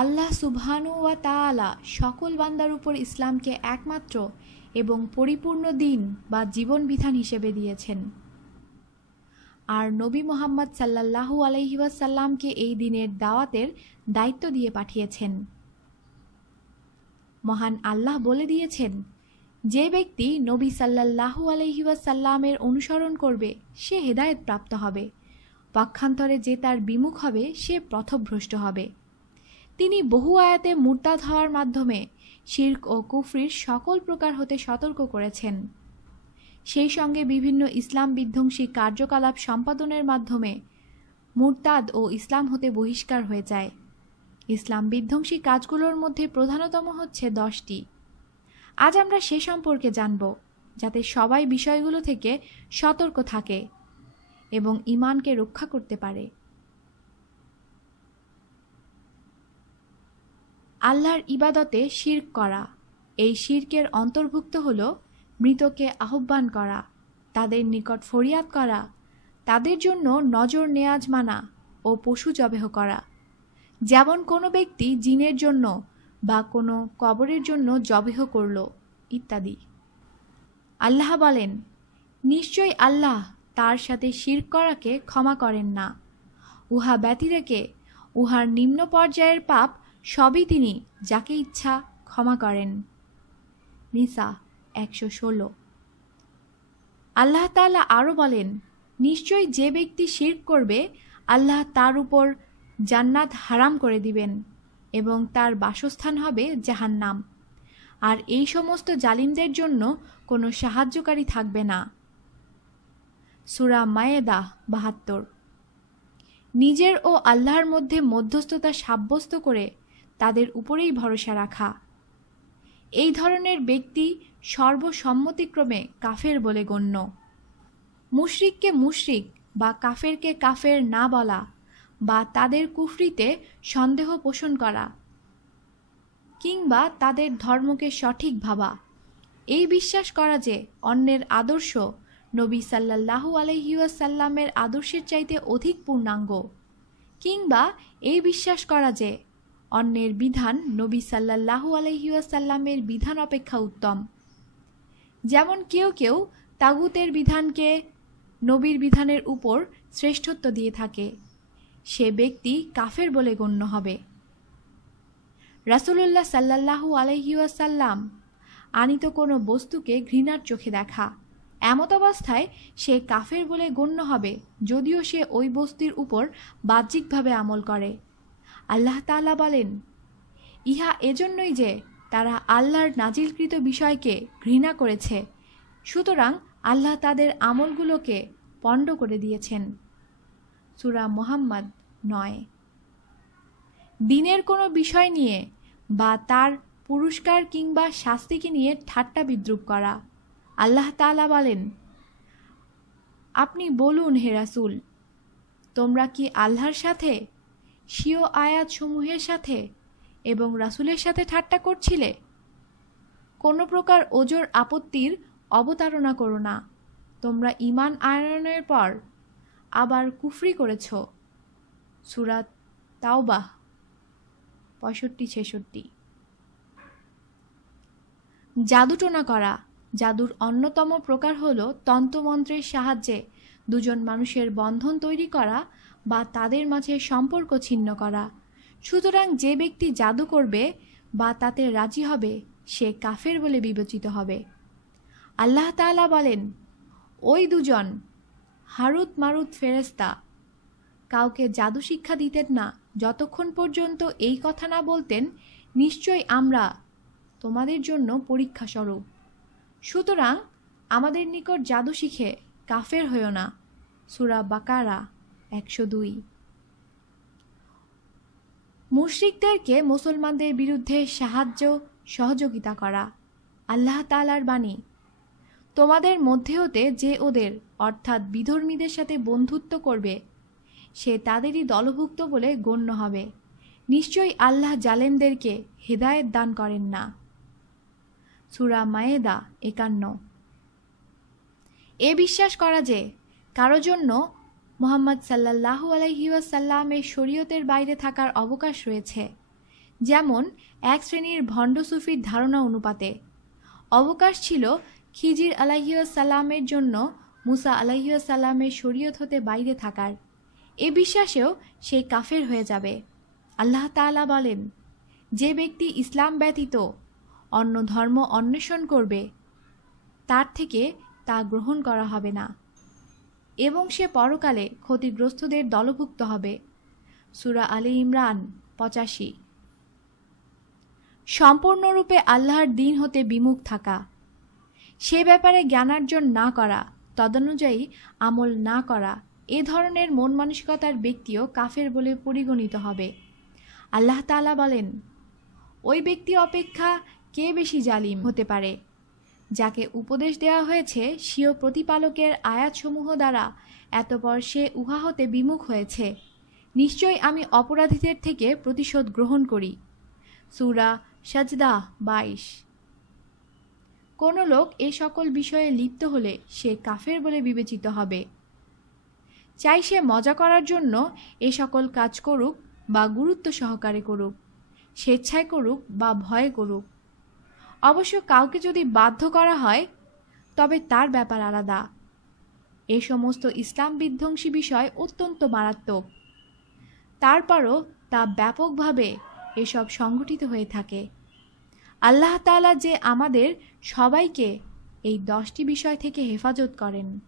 আল্লাহ সুবহানু ওয়া তাআলা সকল বান্দার উপর ইসলামকে একমাত্র এবং পরিপূর্ণ দিন বা জীবন বিধান হিসেবে দিয়েছেন। আর নবী মোহাম্মদ সাল্লাল্লাহু আলাইহি ওয়াসাল্লামকে এই দিনের দাওয়াতের দায়িত্ব দিয়ে পাঠিয়েছেন। মহান আল্লাহ বলে দিয়েছেন, যে ব্যক্তি নবী সাল্লাল্লাহু আলাইহি ওয়াসাল্লামের অনুসরণ করবে, সে হেদায়েত প্রাপ্ত হবে। পক্ষান্তরে যে তার বিমুখ হবে, সে পথভ্রষ্ট হবে। তিনি বহু আয়াতে মুরতাদ হওয়ার মাধ্যমে শির্ক ও কুফরির সকল প্রকার হতে সতর্ক করেছেন। সেই সঙ্গে বিভিন্ন ইসলাম বিধ্বংসী কার্যকলাপ সম্পাদনের মাধ্যমে মুরতাদ ও ইসলাম হতে বহিষ্কার হয়ে যায়। ইসলাম বিধ্বংসী কাজগুলোর মধ্যে প্রধানতম হচ্ছে দশটি। আজ আমরা সে সম্পর্কে জানব, যাতে সবাই বিষয়গুলো থেকে সতর্ক থাকে এবং ইমানকে রক্ষা করতে পারে। আল্লাহর ইবাদতে শির্ক করা। এই শির্কের অন্তর্ভুক্ত হল মৃতকে আহ্বান করা, তাদের নিকট ফরিয়াদ করা, তাদের জন্য নজর নেয়াজ মানা ও পশু জবেহ করা। যেমন কোনো ব্যক্তি জিনের জন্য বা কোনো কবরের জন্য জবেহ করল, ইত্যাদি। আল্লাহ বলেন নিশ্চয়ই আল্লাহ তার সাথে শির করাকে ক্ষমা করেন না। উহা ব্যতিরেকে উহার নিম্ন পর্যায়ের পাপ সবই তিনি যাকে ইচ্ছা ক্ষমা করেন। নিসা একশো ষোলো। আল্লাহ তাআলা আরও বলেন, নিশ্চয়ই যে ব্যক্তি শির করবে, আল্লাহ তার উপর জান্নাত হারাম করে দিবেন এবং তার বাসস্থান হবে জাহান্নাম। আর এই সমস্ত জালিমদের জন্য কোনো সাহায্যকারী থাকবে না। সুরা মায়েদা বাহাত্তর। নিজের ও আল্লাহর মধ্যে মধ্যস্থতা সাব্যস্ত করে তাদের উপরেই ভরসা রাখা। এই ধরনের ব্যক্তি সর্বসম্মতিক্রমে কাফের বলে গণ্য। মুশরিককে মুশরিক বা কাফেরকে কাফের না বলা বা তাদের কুফরিতে সন্দেহ পোষণ করা কিংবা তাদের ধর্মকে সঠিক ভাবা। এই বিশ্বাস করা যে অন্যের আদর্শ নবী সাল্লাল্লাহু আলহিউসাল্লামের আদর্শের চাইতে অধিক পূর্ণাঙ্গ কিংবা এই বিশ্বাস করা যে অন্যের বিধান নবী সাল্লাল্লাহু আলহিউসাল্লামের বিধান অপেক্ষা উত্তম। যেমন কেউ কেউ তাগুতের বিধানকে নবীর বিধানের উপর শ্রেষ্ঠত্ব দিয়ে থাকে। সে ব্যক্তি কাফের বলে গণ্য হবে। রাসুলুল্লাহ সাল্লাল্লাহু আলহিউসাল্লাম আনিত কোনো বস্তুকে ঘৃণার চোখে দেখা। এমত অবস্থায় সে কাফের বলে গণ্য হবে, যদিও সে ওই বস্তির উপর বাহ্যিকভাবে আমল করে। আল্লাহ তাআলা বলেন, ইহা এজন্যই যে তারা আল্লাহর নাজিলকৃত বিষয়কে ঘৃণা করেছে, সুতরাং আল্লাহ তাদের আমলগুলোকে পণ্ড করে দিয়েছেন। সুরা মোহাম্মদ নয়। দিনের কোনো বিষয় নিয়ে বা তার পুরস্কার কিংবা শাস্তিকে নিয়ে ঠাট্টা বিদ্রুপ করা। আল্লাহ তাআলা বলেন, আপনি বলুন হে রাসূল, তোমরা কি আল্লাহর সাথে স্বীয় আয়াত সমূহের সাথে এবং রাসুলের সাথে ঠাট্টা করছিলে? কোনো প্রকার ওজোর আপত্তির অবতারণা করো না। তোমরা ইমান আয়নের পর আবার কুফরি করেছ। সুরাত তাওবাহ, পঁয়ষট্টি, ছেষট্টি। জাদুটোনা করা, জাদুর অন্যতম প্রকার হল তন্ত্রমন্ত্রের সাহায্যে দুজন মানুষের বন্ধন তৈরি করা বা তাদের মাঝে সম্পর্ক ছিন্ন করা। সুতরাং যে ব্যক্তি জাদু করবে বা তাতে রাজি হবে, সে কাফের বলে বিবেচিত হবে। আল্লাহ তাআলা বলেন, ওই দুজন, হারুত মারুত ফেরেস্তা কাউকে জাদু শিক্ষা দিতেন না, যতক্ষণ পর্যন্ত এই কথা না বলতেন নিশ্চয় আমরা তোমাদের জন্য পরীক্ষা স্বরূপ। সুতরাং আমাদের নিকট জাদু শিখে কাফের হইও না। সুরা বাকারা। একশো দুই। মুশরিকদেরকে মুসলমানদের বিরুদ্ধে সাহায্য, সহযোগিতা করা আল্লাহ তালার বাণী। তোমাদের মধ্যে হতে যে ওদের, অর্থাৎ বিধর্মীদের সাথে বন্ধুত্ব করবে, সে তাদেরই দলভুক্ত বলে গণ্য হবে। নিশ্চয়ই আল্লাহ জালেমদেরকে হেদায়েত দান করেন না। সুরা মায়েদা একান্ন। এ বিশ্বাস করা যে, কারও জন্য মোহাম্মদ সাল্লাহ আলহিউসাল্লামের শরীয়তের বাইরে থাকার অবকাশ রয়েছে, যেমন এক শ্রেণির ভণ্ড সুফির ধারণা অনুপাতে। অবকাশ ছিল খিজির আলাহিসাল্লামের জন্য মুসা আলাহিসাল্লামের শরীয়ত হতে বাইরে থাকার। এ বিশ্বাসেও সে কাফের হয়ে যাবে। আল্লাহ তাআলা বলেন, যে ব্যক্তি ইসলাম ব্যতীত অন্য ধর্ম অন্বেষণ করবে, তার থেকে তা গ্রহণ করা হবে না। এবং সে পরকালে ক্ষতিগ্রস্তদের দলভুক্ত হবে। সুরা আলী ইমরান, পঁচাশি। সম্পূর্ণরূপে আল্লাহর দিন হতে বিমুখ থাকা। সে ব্যাপারে জ্ঞানার্জন না করা, তদনুযায়ী আমল না করা, এ ধরনের মন মানসিকতার ব্যক্তিও কাফের বলে পরিগণিত হবে। আল্লাহ তাআলা বলেন, ওই ব্যক্তি অপেক্ষা কে বেশি জালিম হতে পারে? যাকে উপদেশ দেওয়া হয়েছে, স্বীয় প্রতিপালকের আয়াতসমূহ দ্বারা এতপর সে উহা হতে বিমুখ হয়েছে। নিশ্চয়ই আমি অপরাধীদের থেকে প্রতিশোধ গ্রহণ করি। সুরা সাজদা বাইশ। কোনো লোক এ সকল বিষয়ে লিপ্ত হলে সে কাফের বলে বিবেচিত হবে। চাই সে মজা করার জন্য এ সকল কাজ করুক বা গুরুত্ব সহকারে করুক, স্বেচ্ছায় করুক বা ভয়ে করুক। অবশ্য কাউকে যদি বাধ্য করা হয়, তবে তার ব্যাপার আলাদা। এ সমস্ত ইসলাম বিধ্বংসী বিষয় অত্যন্ত মারাত্মক। তারপরও তা ব্যাপকভাবে এসব সংগঠিত হয়ে থাকে। আল্লাহ তাআলা যে আমাদের সবাইকে এই দশটি বিষয় থেকে হেফাজত করেন।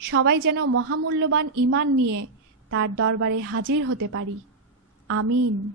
সবাই যেন মহামূল্যবান ইমান নিয়ে তার দরবারে হাজির হতে পারি। আমিন।